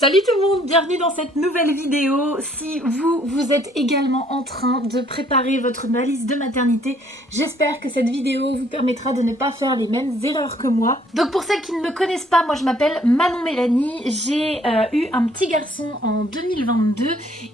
Salut tout le monde, bienvenue dans cette nouvelle vidéo. Si vous êtes également en train de préparer votre valise de maternité, j'espère que cette vidéo vous permettra de ne pas faire les mêmes erreurs que moi. Donc pour celles qui ne me connaissent pas, moi je m'appelle Manon Mélanie, j'ai eu un petit garçon en 2022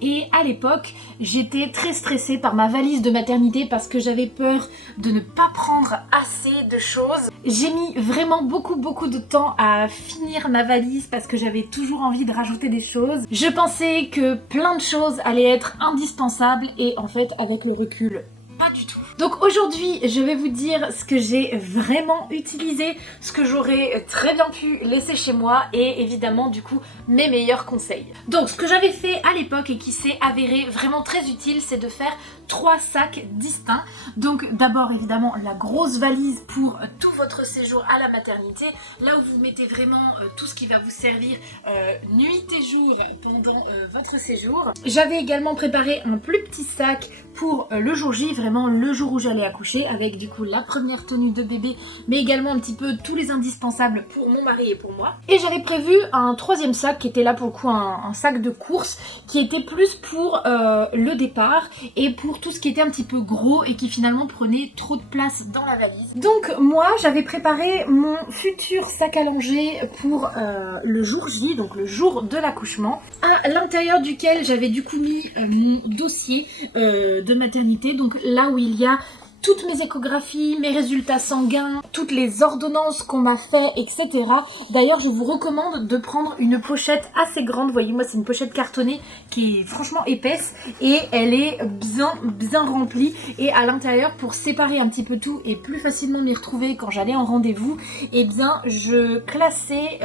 et à l'époque j'étais très stressée par ma valise de maternité parce que j'avais peur de ne pas prendre assez de choses. J'ai mis vraiment beaucoup de temps à finir ma valise parce que j'avais toujours envie de rajouter des choses. Je pensais que plein de choses allaient être indispensables et en fait avec le recul, pas du tout. Donc aujourd'hui, je vais vous dire ce que j'ai vraiment utilisé, ce que j'aurais très bien pu laisser chez moi et évidemment du coup mes meilleurs conseils. Donc ce que j'avais fait à l'époque et qui s'est avéré vraiment très utile, c'est de faire 3 sacs distincts. Donc d'abord évidemment la grosse valise pour tout votre séjour à la maternité, là où vous mettez vraiment tout ce qui va vous servir nuit et jour pendant votre séjour. J'avais également préparé un plus petit sac pour le jour J, vraiment le jour où j'allais accoucher, avec du coup la première tenue de bébé, mais également un petit peu tous les indispensables pour mon mari et pour moi. Et j'avais prévu un troisième sac qui était là pour le coup un sac de course, qui était plus pour le départ et pour tout ce qui était un petit peu gros et qui finalement prenait trop de place dans la valise. Donc moi j'avais préparé mon futur sac à langer pour le jour J, donc le jour de l'accouchement, à l'intérieur duquel j'avais du coup mis mon dossier de maternité, donc là où il y a toutes mes échographies, mes résultats sanguins, toutes les ordonnances qu'on m'a fait, etc. D'ailleurs, je vous recommande de prendre une pochette assez grande. Vous voyez, moi, c'est une pochette cartonnée qui est franchement épaisse et elle est bien remplie. Et à l'intérieur, pour séparer un petit peu tout et plus facilement m'y retrouver quand j'allais en rendez-vous, eh bien, je classais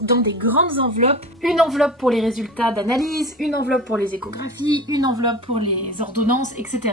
dans des grandes enveloppes. Une enveloppe pour les résultats d'analyse, une enveloppe pour les échographies, une enveloppe pour les ordonnances, etc.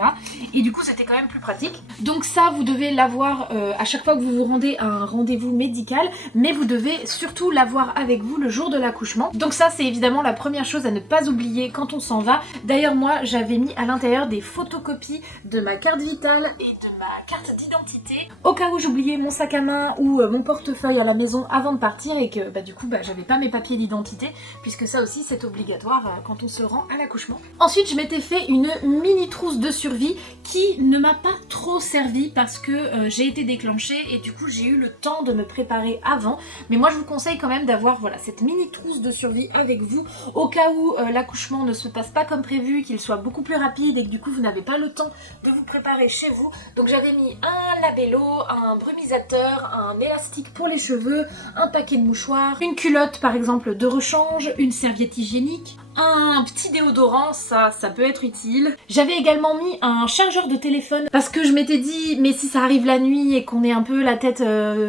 Et du coup, c'était quand même plus pratique. Donc ça, vous devez l'avoir à chaque fois que vous vous rendez à un rendez-vous médical, mais vous devez surtout l'avoir avec vous le jour de l'accouchement. Donc ça, c'est évidemment la première chose à ne pas oublier quand on s'en va. D'ailleurs, moi, j'avais mis à l'intérieur des photocopies de ma carte vitale et de ma carte d'identité, au cas où j'oubliais mon sac à main ou mon portefeuille à la maison avant de partir et que du coup, j'avais pas mes papiers d'identité, puisque ça aussi, c'est obligatoire quand on se rend à l'accouchement. Ensuite, je m'étais fait une mini trousse de survie qui ne m'a pas trop servi parce que j'ai été déclenchée et du coup j'ai eu le temps de me préparer avant, mais moi je vous conseille quand même d'avoir cette mini trousse de survie avec vous au cas où l'accouchement ne se passe pas comme prévu, qu'il soit beaucoup plus rapide et que du coup vous n'avez pas le temps de vous préparer chez vous. Donc j'avais mis un labello, un brumisateur, un élastique pour les cheveux, un paquet de mouchoirs, une culotte par exemple de rechange, une serviette hygiénique, un petit déodorant, ça peut être utile. J'avais également mis un chargeur de téléphone parce que je m'étais dit mais si ça arrive la nuit et qu'on est un peu la tête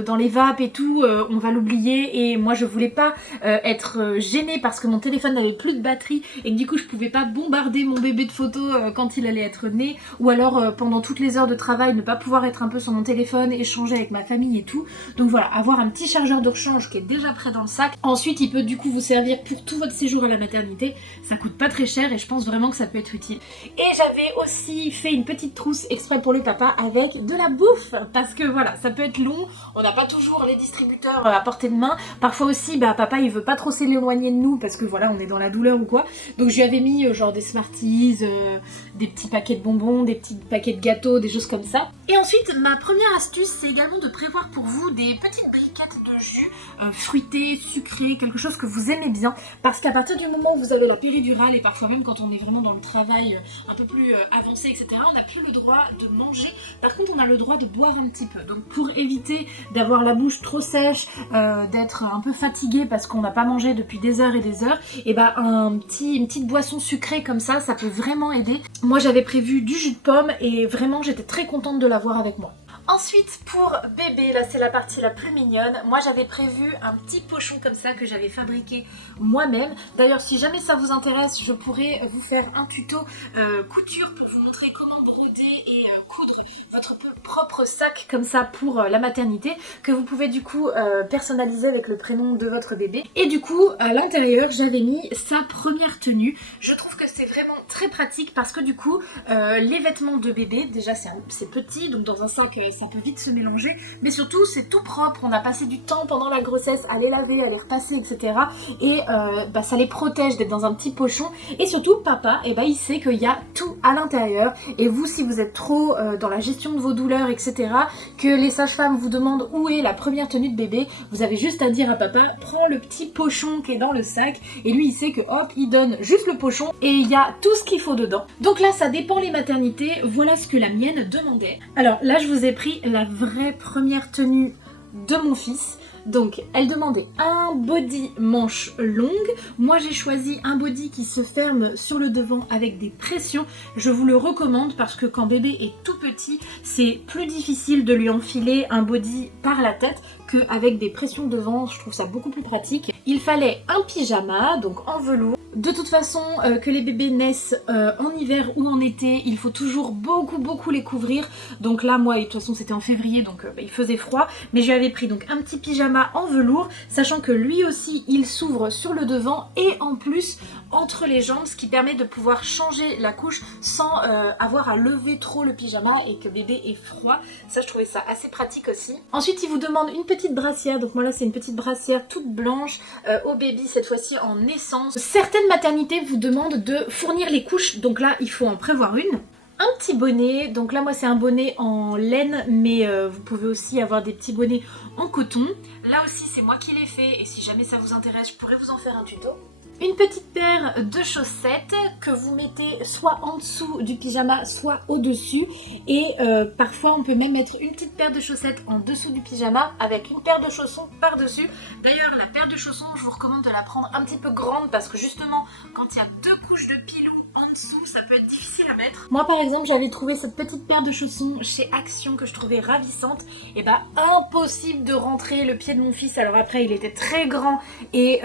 dans les vapes et tout, on va l'oublier et moi je voulais pas être gênée parce que mon téléphone n'avait plus de batterie et que du coup je pouvais pas bombarder mon bébé de photos quand il allait être né, ou alors pendant toutes les heures de travail ne pas pouvoir être un peu sur mon téléphone, échanger avec ma famille et tout. Donc voilà, avoir un petit chargeur de rechange qui est déjà prêt dans le sac. Ensuite il peut du coup vous servir pour tout votre séjour à la maternité. Ça coûte pas très cher et je pense vraiment que ça peut être utile. Et j'avais aussi fait une petite trousse exprès pour les papas avec de la bouffe parce que voilà, ça peut être long, on n'a pas toujours les distributeurs à portée de main. Parfois aussi, papa il veut pas trop s'éloigner de nous parce que voilà, on est dans la douleur ou quoi. Donc je lui avais mis genre des Smarties, des petits paquets de bonbons, des petits paquets de gâteaux, des choses comme ça. Et ensuite, ma première astuce, c'est également de prévoir pour vous des petites briquettes de jus fruité, sucré, quelque chose que vous aimez bien, parce qu'à partir du moment où vous avez la péridurale et parfois même quand on est vraiment dans le travail un peu plus avancé, etc., on n'a plus le droit de manger. Par contre, on a le droit de boire un petit peu. Donc pour éviter d'avoir la bouche trop sèche, d'être un peu fatigué parce qu'on n'a pas mangé depuis des heures et des heures, et une petite boisson sucrée comme ça peut vraiment aider. Moi j'avais prévu du jus de pomme et vraiment j'étais très contente de l'avoir avec moi. Ensuite, pour bébé, là c'est la partie la plus mignonne, moi j'avais prévu un petit pochon comme ça que j'avais fabriqué moi-même. D'ailleurs, si jamais ça vous intéresse, je pourrais vous faire un tuto couture pour vous montrer comment broder et coudre votre propre sac comme ça pour la maternité, que vous pouvez du coup personnaliser avec le prénom de votre bébé. Et du coup, à l'intérieur, j'avais mis sa première tenue. Je trouve que c'est vraiment très pratique parce que du coup, les vêtements de bébé, déjà c'est petit, donc dans un sac ça peut vite se mélanger. Mais surtout, c'est tout propre. On a passé du temps pendant la grossesse à les laver, à les repasser, etc. Et ça les protège d'être dans un petit pochon. Et surtout, papa, il sait qu'il y a tout à l'intérieur. Et vous, si vous êtes trop dans la gestion de vos douleurs, etc., que les sages-femmes vous demandent où est la première tenue de bébé, vous avez juste à dire à papa, prends le petit pochon qui est dans le sac. Et lui, il sait que hop, il donne juste le pochon et il y a tout ce qu'il faut dedans. Donc là, ça dépend les maternités. Voilà ce que la mienne demandait. Alors là, je vous ai pris la vraie première tenue de mon fils. Donc, elle demandait un body manche longue. Moi, j'ai choisi un body qui se ferme sur le devant avec des pressions. Je vous le recommande parce que quand bébé est tout petit, c'est plus difficile de lui enfiler un body par la tête qu'avec des pressions devant. Je trouve ça beaucoup plus pratique. Il fallait un pyjama, donc en velours. De toute façon, que les bébés naissent en hiver ou en été, il faut toujours beaucoup les couvrir. Donc là, moi, de toute façon, c'était en février, donc il faisait froid. Mais je lui avais pris donc un petit pyjama en velours, sachant que lui aussi, il s'ouvre sur le devant et en plus entre les jambes, ce qui permet de pouvoir changer la couche sans avoir à lever trop le pyjama et que bébé ait froid. Ça, je trouvais ça assez pratique aussi. Ensuite, il vous demande une petite brassière. Donc moi là, c'est une petite brassière toute blanche au baby, cette fois-ci en naissance. Certaines maternités vous demandent de fournir les couches, donc là, il faut en prévoir une. Un petit bonnet, donc là moi c'est un bonnet en laine, mais vous pouvez aussi avoir des petits bonnets en coton. Là aussi c'est moi qui l'ai fait et si jamais ça vous intéresse, je pourrais vous en faire un tuto. Une petite paire de chaussettes que vous mettez soit en dessous du pyjama, soit au-dessus. Et parfois on peut même mettre une petite paire de chaussettes en dessous du pyjama avec une paire de chaussons par-dessus. D'ailleurs la paire de chaussons, je vous recommande de la prendre un petit peu grande parce que justement quand il y a 2 couches de pilou en dessous, ça peut être difficile à mettre. Moi par exemple, j'avais trouvé cette petite paire de chaussons chez Action que je trouvais ravissante. Et impossible de rentrer le pied de mon fils. Alors après, il était très grand et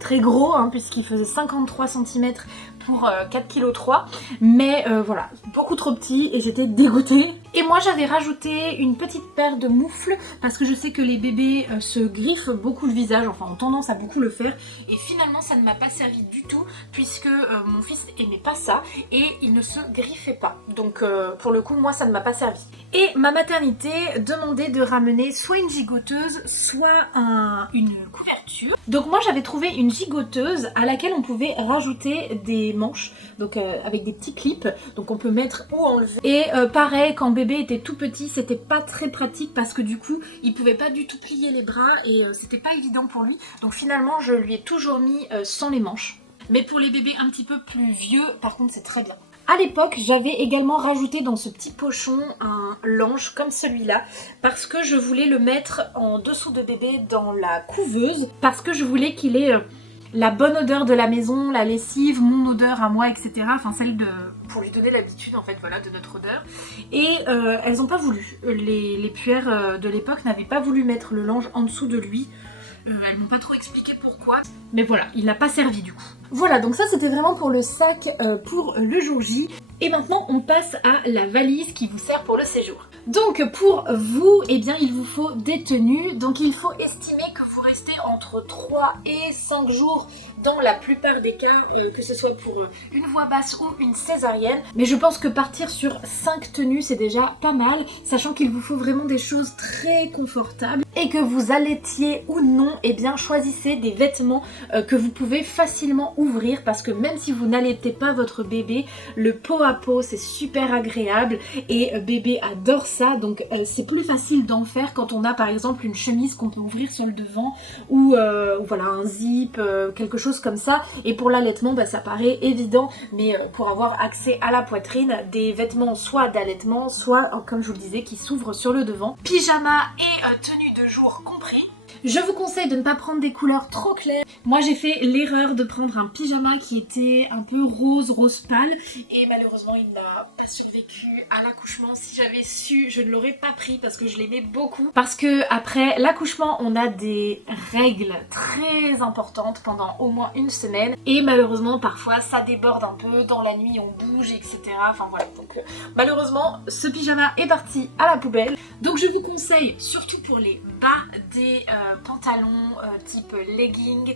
très gros, puisqu'il faisait 53 cm pour 4,3 kg. Mais voilà, beaucoup trop petit et j'étais dégoûtée. Et moi j'avais rajouté une petite paire de moufles parce que je sais que les bébés se griffent beaucoup le visage, enfin ont tendance à beaucoup le faire. Et finalement ça ne m'a pas servi du tout puisque mon fils aimait pas ça et il ne se griffait pas. Donc pour le coup moi ça ne m'a pas servi. Et ma maternité demandait de ramener soit une gigoteuse, soit une couverture. Donc moi j'avais trouvé une gigoteuse à laquelle on pouvait rajouter des manches, donc avec des petits clips, donc on peut mettre ou enlever. Et pareil, quand bébé était tout petit, c'était pas très pratique parce que du coup, il pouvait pas du tout plier les bras et c'était pas évident pour lui. Donc finalement, je lui ai toujours mis sans les manches. Mais pour les bébés un petit peu plus vieux, par contre, c'est très bien. À l'époque, j'avais également rajouté dans ce petit pochon un lange comme celui-là parce que je voulais le mettre en dessous de bébé dans la couveuse parce que je voulais qu'il ait la bonne odeur de la maison, la lessive, mon odeur à moi, etc. Enfin celle de... pour lui donner l'habitude en fait, voilà, de notre odeur. Et elles n'ont pas voulu. Les puères de l'époque n'avaient pas voulu mettre le lange en dessous de lui. Elles m'ont pas trop expliqué pourquoi. Mais voilà, il n'a pas servi du coup. Voilà, donc ça c'était vraiment pour le sac pour le jour J. Et maintenant on passe à la valise qui vous sert pour le séjour. Donc pour vous, eh bien il vous faut des tenues. Donc il faut estimer que vous restez entre 3 et 5 jours dans la plupart des cas, que ce soit pour une voix basse ou une césarienne. Mais je pense que partir sur 5 tenues c'est déjà pas mal, sachant qu'il vous faut vraiment des choses très confortables. Et que vous allaitiez ou non, eh bien choisissez des vêtements que vous pouvez facilement ouvrir parce que même si vous n'allaitez pas votre bébé, le pot à pot c'est super agréable et bébé adore ça, donc c'est plus facile d'en faire quand on a par exemple une chemise qu'on peut ouvrir sur le devant ou voilà un zip, quelque chose comme ça. Et pour l'allaitement ça paraît évident, mais pour avoir accès à la poitrine, des vêtements soit d'allaitement, soit comme je vous le disais qui s'ouvrent sur le devant. Pyjama et tenue de jour compris. Je vous conseille de ne pas prendre des couleurs trop claires. Moi j'ai fait l'erreur de prendre un pyjama qui était un peu rose pâle et malheureusement il n'a pas survécu à l'accouchement. Si j'avais su, je ne l'aurais pas pris parce que je l'aimais beaucoup. Parce que après l'accouchement on a des règles très importantes pendant au moins une semaine et malheureusement parfois ça déborde un peu, dans la nuit on bouge, etc. Enfin voilà, donc malheureusement ce pyjama est parti à la poubelle. Donc je vous conseille, surtout pour les bas, des pantalons type legging,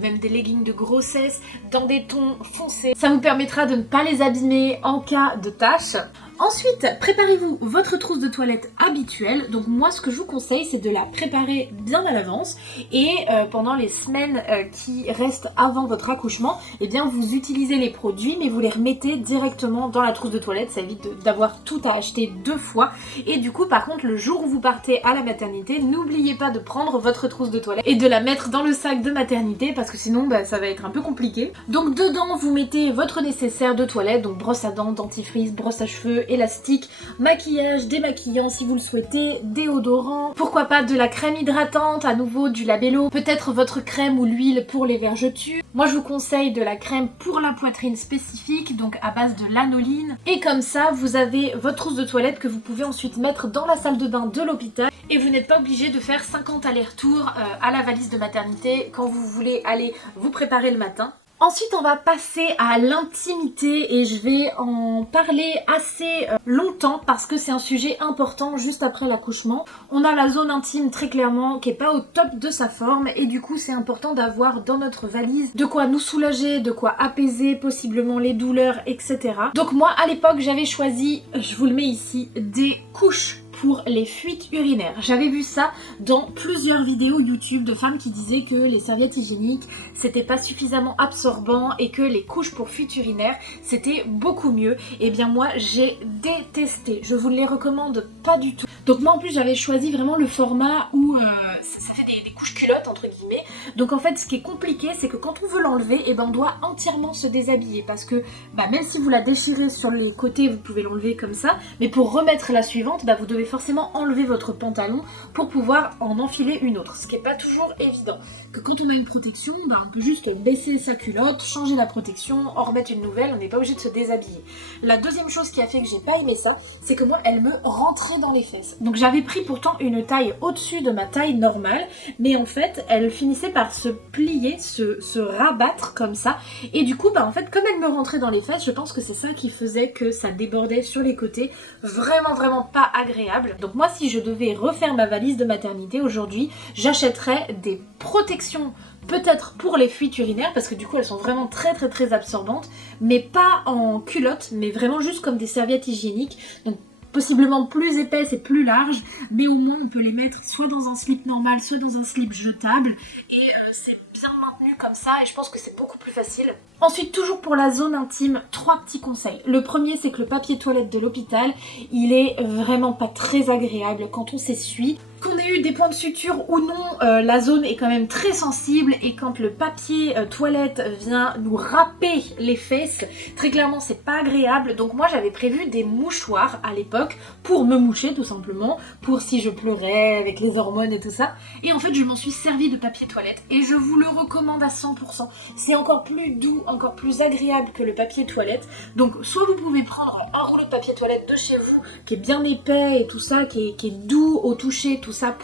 même des leggings de grossesse dans des tons foncés. Ça vous permettra de ne pas les abîmer en cas de tâches. Ensuite, préparez-vous votre trousse de toilette habituelle. Donc moi, ce que je vous conseille, c'est de la préparer bien à l'avance. Et pendant les semaines qui restent avant votre accouchement, eh bien vous utilisez les produits, mais vous les remettez directement dans la trousse de toilette. Ça évite d'avoir tout à acheter 2 fois. Et du coup, par contre, le jour où vous partez à la maternité, n'oubliez pas de prendre votre trousse de toilette et de la mettre dans le sac de maternité, parce que sinon, ça va être un peu compliqué. Donc dedans, vous mettez votre nécessaire de toilette, donc brosse à dents, dentifrice, brosse à cheveux, élastique, maquillage, démaquillant si vous le souhaitez, déodorant, pourquoi pas de la crème hydratante, à nouveau du Labello, peut-être votre crème ou l'huile pour les vergetures. Moi je vous conseille de la crème pour la poitrine spécifique, donc à base de lanoline. Et comme ça, vous avez votre trousse de toilette que vous pouvez ensuite mettre dans la salle de bain de l'hôpital et vous n'êtes pas obligé de faire 50 allers-retours à la valise de maternité quand vous voulez aller vous préparer le matin. Ensuite, on va passer à l'intimité et je vais en parler assez longtemps parce que c'est un sujet important juste après l'accouchement. On a la zone intime très clairement qui est pas au top de sa forme et du coup c'est important d'avoir dans notre valise de quoi nous soulager, de quoi apaiser possiblement les douleurs, etc. Donc moi à l'époque j'avais choisi, je vous le mets ici, des couches pour les fuites urinaires. J'avais vu ça dans plusieurs vidéos YouTube de femmes qui disaient que les serviettes hygiéniques c'était pas suffisamment absorbant et que les couches pour fuites urinaires c'était beaucoup mieux. Et bien moi j'ai détesté, je vous les recommande pas du tout. Donc moi en plus j'avais choisi vraiment le format où ça fait des couches culottes entre guillemets. Donc en fait ce qui est compliqué c'est que quand on veut l'enlever, et on doit entièrement se déshabiller parce que même si vous la déchirez sur les côtés vous pouvez l'enlever comme ça, mais pour remettre la suivante vous devez forcément enlever votre pantalon pour pouvoir en enfiler une autre, ce qui n'est pas toujours évident. Que quand on a une protection, on peut juste baisser sa culotte, changer la protection, en remettre une nouvelle, on n'est pas obligé de se déshabiller. La deuxième chose qui a fait que j'ai pas aimé ça, c'est que moi elle me rentrait dans les fesses. Donc j'avais pris pourtant une taille au-dessus de ma taille normale, mais en fait elle finissait par se plier, se rabattre comme ça, et du coup en fait comme elle me rentrait dans les fesses, je pense que c'est ça qui faisait que ça débordait sur les côtés, vraiment pas agréable. Donc moi si je devais refaire ma valise de maternité aujourd'hui, j'achèterais des protections peut-être pour les fuites urinaires parce que du coup elles sont vraiment très absorbantes, mais pas en culotte, mais vraiment juste comme des serviettes hygiéniques. Donc possiblement plus épaisses et plus larges, mais au moins on peut les mettre soit dans un slip normal, soit dans un slip jetable, et c'est bien maintenu comme ça, et je pense que c'est beaucoup plus facile. Ensuite, toujours pour la zone intime, 3 petits conseils. Le premier, c'est que le papier toilette de l'hôpital, il est vraiment pas très agréable quand on s'essuie. Qu'on ait eu des points de suture ou non, la zone est quand même très sensible, et quand le papier toilette vient nous râper les fesses, très clairement c'est pas agréable. Donc moi j'avais prévu des mouchoirs à l'époque pour me moucher tout simplement, pour si je pleurais avec les hormones et tout ça. Et en fait je m'en suis servi de papier toilette et je vous le recommande à 100%. C'est encore plus doux, encore plus agréable que le papier toilette. Donc soit vous pouvez prendre un rouleau de papier toilette de chez vous qui est bien épais et tout ça, qui est doux au toucher, tout ça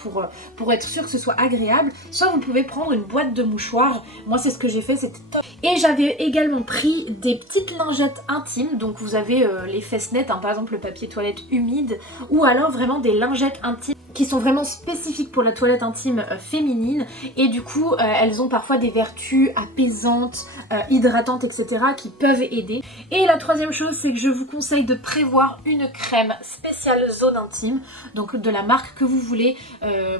pour être sûr que ce soit agréable, soit vous pouvez prendre une boîte de mouchoirs. Moi c'est ce que j'ai fait, c'était top. Et j'avais également pris des petites lingettes intimes, donc vous avez les fesses nettes, par exemple le papier toilette humide, ou alors vraiment des lingettes intimes qui sont vraiment spécifiques pour la toilette intime féminine, et du coup elles ont parfois des vertus apaisantes, hydratantes, etc. qui peuvent aider. Et la troisième chose, c'est que je vous conseille de prévoir une crème spéciale zone intime, donc de la marque que vous voulez.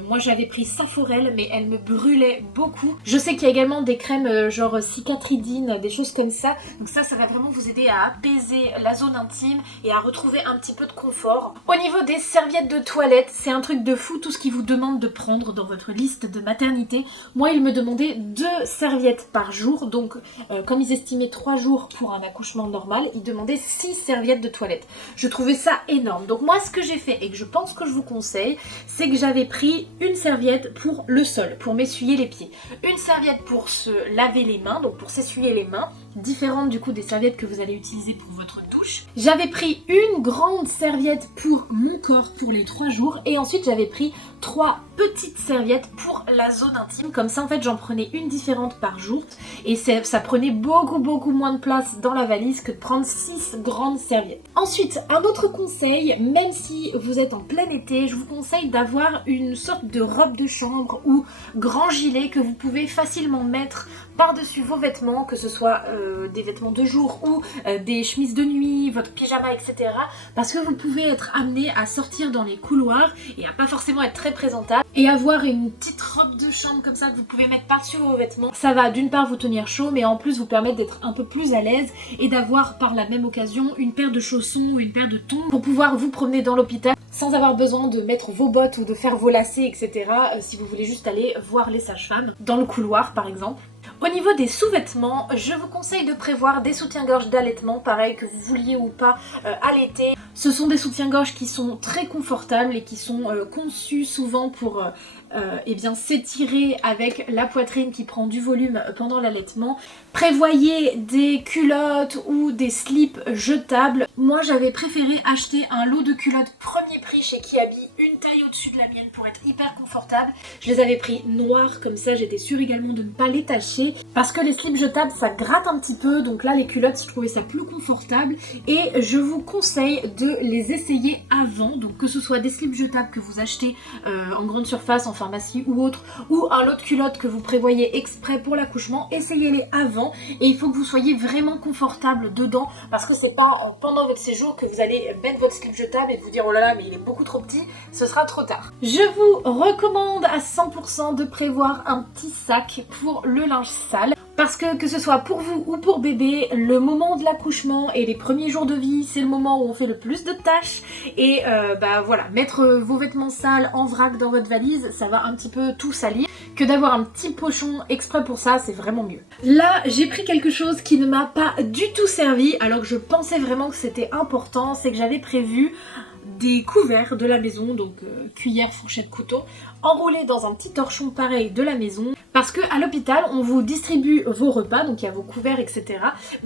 Moi j'avais pris Saforel, mais elle me brûlait beaucoup. Je sais qu'il y a également des crèmes genre Cicatridine, des choses comme ça, donc ça va vraiment vous aider à apaiser la zone intime et à retrouver un petit peu de confort. Au niveau des serviettes de toilette, c'est un truc de fou tout ce qu'ils vous demandent de prendre dans votre liste de maternité. Moi il me demandait 2 serviettes par jour, donc comme ils estimaient 3 jours pour un accouchement normal, ils demandaient 6 serviettes de toilette. Je trouvais ça énorme. Donc moi ce que j'ai fait et que je pense que je vous conseille, c'est que j'avais pris une serviette pour le sol, pour m'essuyer les pieds, une serviette pour se laver les mains, donc pour s'essuyer les mains, différente du coup des serviettes que vous allez utiliser pour votre douche. J'avais pris une grande serviette pour mon corps pour les 3 jours, et ensuite j'avais pris 3 petites serviettes pour la zone intime. Comme ça en fait j'en prenais une différente par jour et ça prenait beaucoup moins de place dans la valise que de prendre 6 grandes serviettes. Ensuite, un autre conseil, même si vous êtes en plein été, je vous conseille d'avoir une sorte de robe de chambre ou grand gilet que vous pouvez facilement mettre par-dessus vos vêtements, que ce soit des vêtements de jour ou des chemises de nuit, votre pyjama, etc. Parce que vous pouvez être amené à sortir dans les couloirs et à pas forcément être très présentable. Et avoir une petite robe de chambre comme ça que vous pouvez mettre par-dessus vos vêtements, ça va d'une part vous tenir chaud, mais en plus vous permettre d'être un peu plus à l'aise et d'avoir par la même occasion une paire de chaussons ou une paire de tongs pour pouvoir vous promener dans l'hôpital sans avoir besoin de mettre vos bottes ou de faire vos lacets, etc. Si vous voulez juste aller voir les sages-femmes dans le couloir par exemple. Au niveau des sous-vêtements, je vous conseille de prévoir des soutiens-gorge d'allaitement, pareil que vous vouliez ou pas allaiter. Ce sont des soutiens-gorge qui sont très confortables et qui sont conçus souvent pour eh bien s'étirer avec la poitrine qui prend du volume pendant l'allaitement. Prévoyez des culottes ou des slips jetables. Moi j'avais préféré acheter un lot de culottes premier prix chez Kiabi, une taille au-dessus de la mienne pour être hyper confortable. Je les avais pris noirs, comme ça j'étais sûre également de ne pas les tacher parce que les slips jetables ça gratte un petit peu, donc là les culottes je trouvais ça plus confortable et je vous conseille de les essayer avant, donc que ce soit des slips jetables que vous achetez en grande surface, en pharmacie ou autre, ou un lot de culottes que vous prévoyez exprès pour l'accouchement, essayez-les avant et il faut que vous soyez vraiment confortable dedans parce que c'est pas pendant votre séjour que vous allez mettre votre slip jetable et vous dire oh là là mais il est beaucoup trop petit, ce sera trop tard. Je vous recommande à 100% de prévoir un petit sac pour le linge sale. Parce que ce soit pour vous ou pour bébé, le moment de l'accouchement et les premiers jours de vie, c'est le moment où on fait le plus de tâches. Et bah voilà, mettre vos vêtements sales en vrac dans votre valise, ça va un petit peu tout salir. Que d'avoir un petit pochon exprès pour ça, c'est vraiment mieux. Là, j'ai pris quelque chose qui ne m'a pas du tout servi, alors que je pensais vraiment que c'était important, c'est que j'avais prévu des couverts de la maison, donc cuillère, fourchette, couteau, enroulés dans un petit torchon pareil de la maison, parce que à l'hôpital on vous distribue vos repas, donc il y a vos couverts, etc.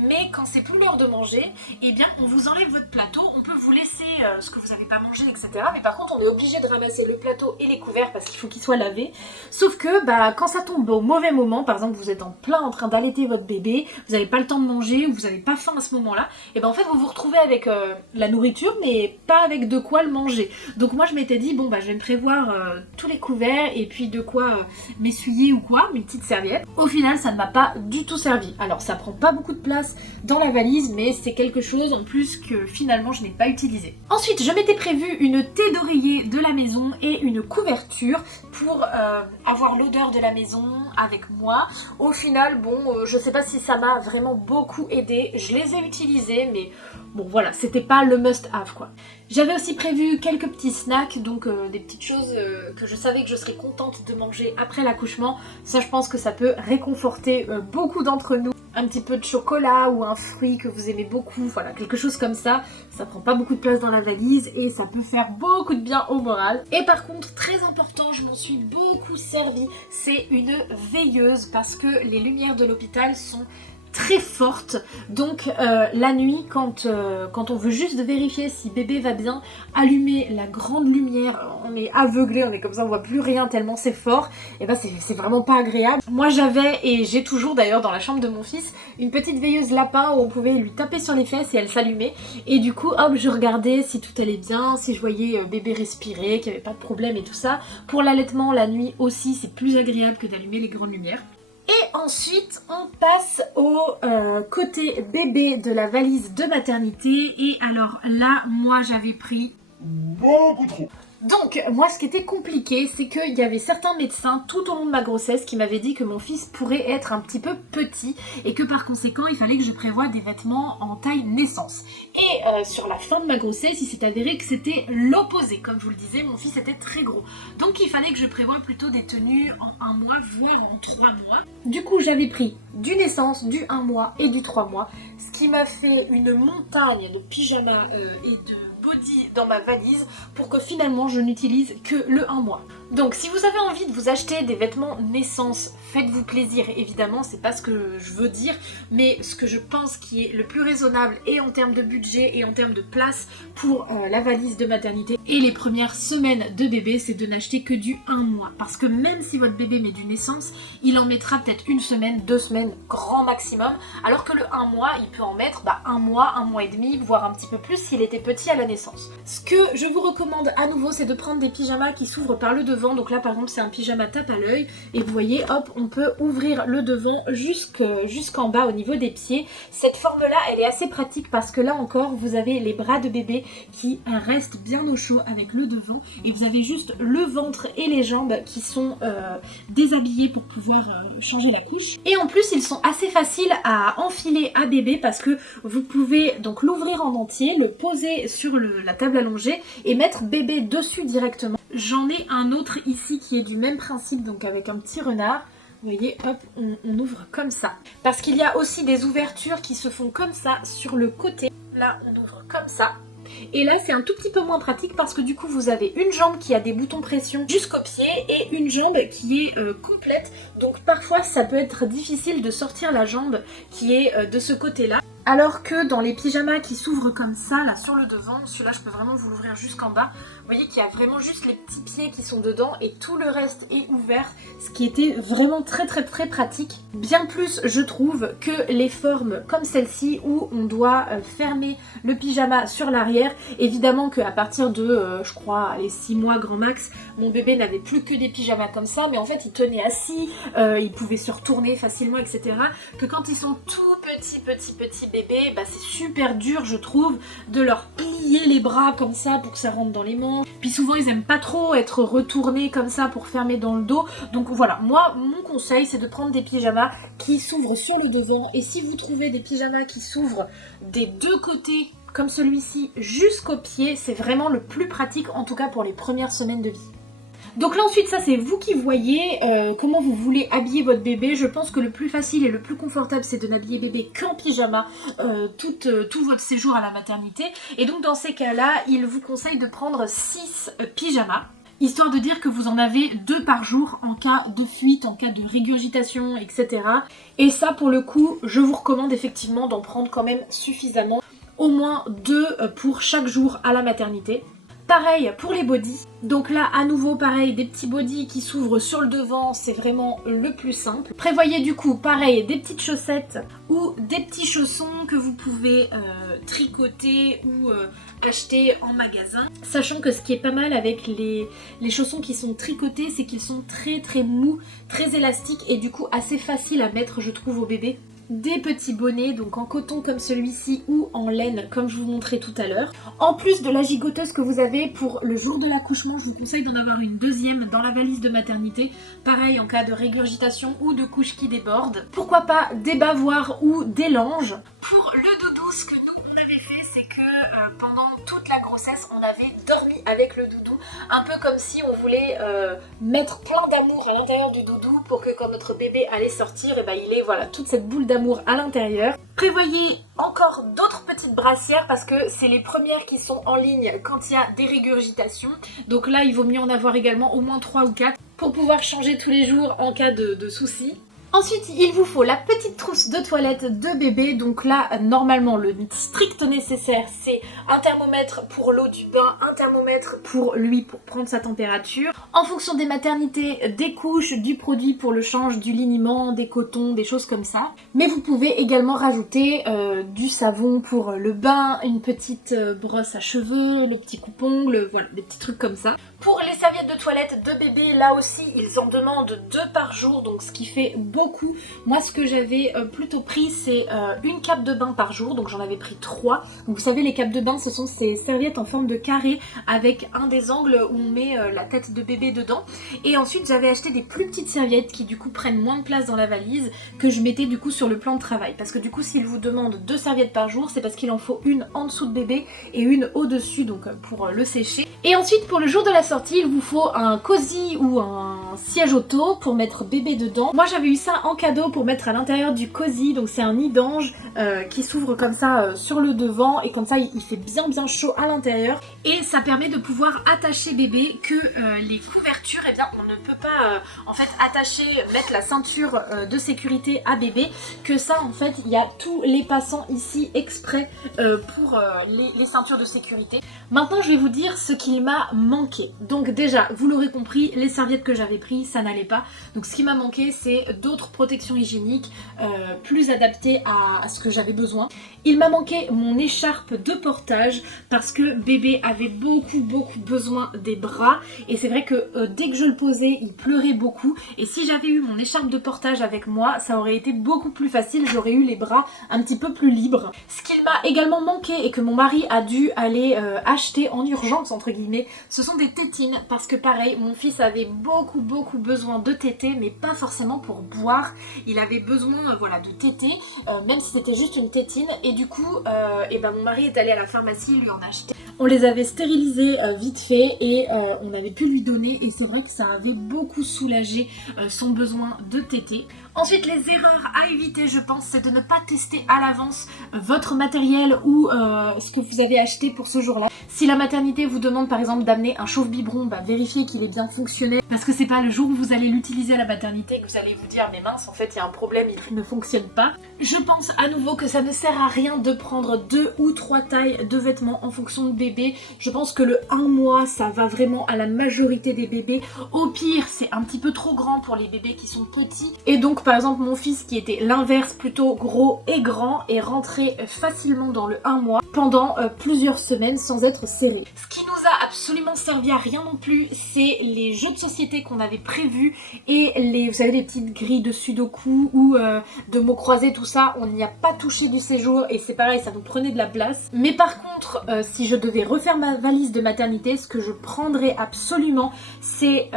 Mais quand c'est pour l'heure de manger, eh bien on vous enlève votre plateau, on peut vous laisser ce que vous n'avez pas mangé, etc. Mais par contre on est obligé de ramasser le plateau et les couverts parce qu'il faut qu'ils soient lavés. Sauf que bah, quand ça tombe au mauvais moment, par exemple vous êtes en plein en train d'allaiter votre bébé, vous n'avez pas le temps de manger ou vous n'avez pas faim à ce moment-là, et ben en fait vous vous retrouvez avec la nourriture mais pas avec de quoi le manger. Donc moi je m'étais dit bon bah je vais me prévoir tous les couverts et puis de quoi m'essuyer ou quoi, mes petites serviettes. Au final ça ne m'a pas du tout servi. Alors ça prend pas beaucoup de place dans la valise mais c'est quelque chose en plus que finalement je n'ai pas utilisé. Ensuite je m'étais prévu une thé d'oreiller de la maison et une couverture pour avoir l'odeur de la maison avec moi. Au final bon je sais pas si ça m'a vraiment beaucoup aidé, je les ai utilisés mais bon voilà, c'était pas le must have quoi. J'avais aussi prévu quelques petits snacks, donc des petites choses que je savais que je serais contente de manger après l'accouchement. Ça je pense que ça peut réconforter beaucoup d'entre nous. Un petit peu de chocolat ou un fruit que vous aimez beaucoup, voilà, quelque chose comme ça. Ça prend pas beaucoup de place dans la valise et ça peut faire beaucoup de bien au moral. Et par contre, très important, je m'en suis beaucoup servi, c'est une veilleuse parce que les lumières de l'hôpital sont très forte, donc la nuit quand on veut juste vérifier si bébé va bien, allumer la grande lumière, on est aveuglé, on est comme ça, on voit plus rien tellement c'est fort, et ben c'est vraiment pas agréable. Moi j'avais, et j'ai toujours d'ailleurs dans la chambre de mon fils, une petite veilleuse lapin où on pouvait lui taper sur les fesses et elle s'allumait, et du coup hop je regardais si tout allait bien, si je voyais bébé respirer, qu'il n'y avait pas de problème et tout ça. Pour l'allaitement la nuit aussi c'est plus agréable que d'allumer les grandes lumières. Et ensuite, on passe au côté bébé de la valise de maternité. Et alors là, moi j'avais pris beaucoup trop. Donc, moi ce qui était compliqué, c'est qu'il y avait certains médecins tout au long de ma grossesse qui m'avaient dit que mon fils pourrait être un petit peu petit et que par conséquent, il fallait que je prévoie des vêtements en taille naissance. Et sur la fin de ma grossesse, il s'est avéré que c'était l'opposé. Comme je vous le disais, mon fils était très gros. Donc il fallait que je prévoie plutôt des tenues en 1 mois, voire en 3 mois. Du coup, j'avais pris du naissance, du 1 mois et du 3 mois, ce qui m'a fait une montagne de pyjamas et de body dans ma valise pour que finalement je n'utilise que le 1 mois. Donc si vous avez envie de vous acheter des vêtements naissance, faites-vous plaisir, évidemment, c'est pas ce que je veux dire, mais ce que je pense qui est le plus raisonnable et en termes de budget et en termes de place pour la valise de maternité et les premières semaines de bébé, c'est de n'acheter que du 1 mois. Parce que même si votre bébé met du naissance, il en mettra peut-être 1 semaine, 2 semaines, grand maximum, alors que le 1 mois, il peut en mettre 1 mois, 1 mois et demi, voire un petit peu plus s'il était petit à la naissance. Ce que je vous recommande à nouveau, c'est de prendre des pyjamas qui s'ouvrent par le devant. Donc là par exemple c'est un pyjama tape à l'œil et vous voyez hop on peut ouvrir le devant jusqu'en bas au niveau des pieds. Cette forme là elle est assez pratique parce que là encore vous avez les bras de bébé qui restent bien au chaud avec le devant et vous avez juste le ventre et les jambes qui sont déshabillés pour pouvoir changer la couche. Et en plus ils sont assez faciles à enfiler à bébé parce que vous pouvez donc l'ouvrir en entier, le poser sur la table allongée et mettre bébé dessus directement. J'en ai un autre ici qui est du même principe, donc avec un petit renard. Vous voyez, hop, on ouvre comme ça. Parce qu'il y a aussi des ouvertures qui se font comme ça sur le côté. Là, on ouvre comme ça. Et là, c'est un tout petit peu moins pratique parce que du coup, vous avez une jambe qui a des boutons pression jusqu'au pied et une jambe qui est complète. Donc parfois, ça peut être difficile de sortir la jambe qui est de ce côté-là. Alors que dans les pyjamas qui s'ouvrent comme ça, là sur le devant, celui-là je peux vraiment vous l'ouvrir jusqu'en bas. Vous voyez qu'il y a vraiment juste les petits pieds qui sont dedans et tout le reste est ouvert. Ce qui était vraiment très pratique. Bien plus je trouve que les formes comme celle-ci où on doit fermer le pyjama sur l'arrière. Évidemment qu'à partir de, je crois, les 6 mois grand max, mon bébé n'avait plus que des pyjamas comme ça. Mais en fait il tenait assis, il pouvait se retourner facilement, etc. Que quand ils sont tout petits bébés, c'est super dur je trouve de leur plier les bras comme ça pour que ça rentre dans les manches. Puis souvent ils aiment pas trop être retournés comme ça pour fermer dans le dos. Donc voilà, moi mon conseil c'est de prendre des pyjamas qui s'ouvrent sur le devant. Et si vous trouvez des pyjamas qui s'ouvrent des deux côtés comme celui-ci jusqu'au pied, c'est vraiment le plus pratique en tout cas pour les premières semaines de vie. Donc là ensuite ça c'est vous qui voyez comment vous voulez habiller votre bébé. Je pense que le plus facile et le plus confortable c'est de n'habiller bébé qu'en pyjama tout votre séjour à la maternité. Et donc dans ces cas-là, il vous conseille de prendre 6 pyjamas. Histoire de dire que vous en avez 2 par jour en cas de fuite, en cas de régurgitation, etc. Et ça pour le coup, je vous recommande effectivement d'en prendre quand même suffisamment. Au moins 2 pour chaque jour à la maternité. Pareil pour les bodys, donc là à nouveau pareil, des petits bodys qui s'ouvrent sur le devant, c'est vraiment le plus simple. Prévoyez du coup pareil des petites chaussettes ou des petits chaussons que vous pouvez tricoter ou acheter en magasin. Sachant que ce qui est pas mal avec les chaussons qui sont tricotés, c'est qu'ils sont très mous, très élastiques et du coup assez faciles à mettre je trouve au bébé. Des petits bonnets, donc en coton comme celui-ci ou en laine comme je vous montrais tout à l'heure. En plus de la gigoteuse que vous avez pour le jour de l'accouchement, je vous conseille d'en avoir une deuxième dans la valise de maternité. Pareil en cas de régurgitation ou de couche qui déborde. Pourquoi pas des bavoirs ou des langes. Pour le doudou, ce que nous on avait fait, c'est que pendant toute la grossesse, on avait dormi avec le doudou. Un peu comme si on voulait mettre plein d'amour à l'intérieur du doudou pour que quand notre bébé allait sortir, et il ait voilà, toute cette boule d'amour à l'intérieur. Prévoyez encore d'autres petites brassières parce que c'est les premières qui sont en ligne quand il y a des régurgitations. Donc là, il vaut mieux en avoir également au moins 3 ou 4 pour pouvoir changer tous les jours en cas de soucis. Ensuite, il vous faut la petite trousse de toilette de bébé. Donc là, normalement, le strict nécessaire, c'est un thermomètre pour l'eau du bain, un thermomètre pour lui pour prendre sa température. En fonction des maternités, des couches, du produit pour le change, du liniment, des cotons, des choses comme ça. Mais vous pouvez également rajouter du savon pour le bain, une petite brosse à cheveux, les petits coupe-ongles, voilà, des petits trucs comme ça. Pour les serviettes de toilette de bébé, là aussi, ils en demandent 2 par jour, donc ce qui fait beaucoup. Moi, ce que j'avais plutôt pris, c'est une cape de bain par jour, donc j'en avais pris 3. Donc vous savez, les capes de bain, ce sont ces serviettes en forme de carré avec un des angles où on met la tête de bébé dedans. Et ensuite, j'avais acheté des plus petites serviettes qui du coup prennent moins de place dans la valise, que je mettais du coup sur le plan de travail. Parce que du coup, s'il vous demande 2 serviettes par jour, c'est parce qu'il en faut une en dessous de bébé et une au-dessus, donc pour le sécher. Et ensuite, pour le jour de la sortie, il vous faut un cosy ou un siège auto pour mettre bébé dedans. Moi, j'avais eu ça ça en cadeau pour mettre à l'intérieur du cosy. Donc c'est un nid d'ange qui s'ouvre comme ça sur le devant et comme ça il fait bien chaud à l'intérieur. Et ça permet de pouvoir attacher bébé que les couvertures, eh bien on ne peut pas en fait attacher, mettre la ceinture de sécurité à bébé, que ça en fait il y a tous les passants ici exprès pour les ceintures de sécurité. Maintenant je vais vous dire ce qu'il m'a manqué. Donc déjà vous l'aurez compris, les serviettes que j'avais prises ça n'allait pas. Donc ce qui m'a manqué c'est d'autres protections hygiéniques plus adaptées à ce que j'avais besoin. Il m'a manqué mon écharpe de portage parce que bébé avait beaucoup besoin des bras et c'est vrai que dès que je le posais il pleurait beaucoup et si j'avais eu mon écharpe de portage avec moi ça aurait été beaucoup plus facile, j'aurais eu les bras un petit peu plus libres. Ce qu'il m'a également manqué et que mon mari a dû aller acheter en urgence entre guillemets, ce sont des tétines parce que pareil mon fils avait beaucoup besoin de téter mais pas forcément pour boire, il avait besoin voilà de téter même si c'était juste une tétine et du coup et ben mon mari est allé à la pharmacie lui en acheter. On les avait stérilisés vite fait et on avait pu lui donner et c'est vrai que ça avait beaucoup soulagé son besoin de téter. Ensuite les erreurs à éviter je pense c'est de ne pas tester à l'avance votre matériel ou ce que vous avez acheté pour ce jour-là. Si la maternité vous demande par exemple d'amener un chauffe-biberon, bah, vérifiez qu'il est bien fonctionnel parce que c'est pas le jour où vous allez l'utiliser à la maternité que vous allez vous dire mais mince en fait il y a un problème, il ne fonctionne pas. Je pense à nouveau que ça ne sert à rien de prendre 2 ou 3 tailles de vêtements en fonction de bébé. Je pense que le 1 mois ça va vraiment à la majorité des bébés. Au pire c'est un petit peu trop grand pour les bébés qui sont petits et donc par exemple mon fils qui était l'inverse plutôt gros et grand est rentré facilement dans le 1 mois pendant plusieurs semaines sans être serré. Ce qui nous a absolument servi à rien non plus c'est les jeux de société qu'on avait prévus et vous savez les petites grilles de sudoku ou de mots croisés, tout ça on n'y a pas touché du séjour et c'est pareil ça nous prenait de la place. Mais par contre si je devais refaire ma valise de maternité ce que je prendrais absolument c'est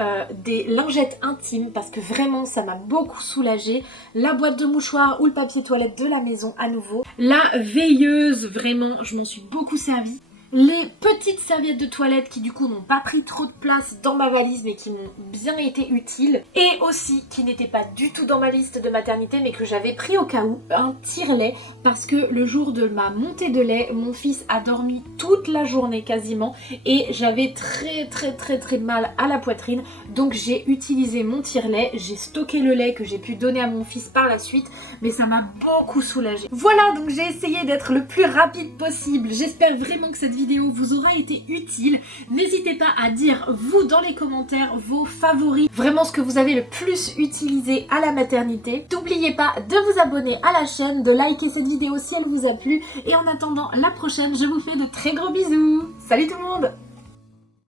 des lingettes intimes parce que vraiment ça m'a beaucoup soulagée, la boîte de mouchoirs ou le papier toilette de la maison à nouveau, la veilleuse vraiment je m'en suis beaucoup servi. Les petites serviettes de toilette qui du coup n'ont pas pris trop de place dans ma valise mais qui m'ont bien été utiles et aussi qui n'étaient pas du tout dans ma liste de maternité mais que j'avais pris au cas où, un tire-lait parce que le jour de ma montée de lait mon fils a dormi toute la journée quasiment et j'avais très mal à la poitrine donc j'ai utilisé mon tire-lait, j'ai stocké le lait que j'ai pu donner à mon fils par la suite mais ça m'a beaucoup soulagée. Voilà donc j'ai essayé d'être le plus rapide possible, j'espère vraiment que cette vidéo vous aura été utile. N'hésitez pas à dire vous dans les commentaires vos favoris, vraiment ce que vous avez le plus utilisé à la maternité. N'oubliez pas de vous abonner à la chaîne, de liker cette vidéo si elle vous a plu et en attendant la prochaine je vous fais de très gros bisous. Salut tout le monde!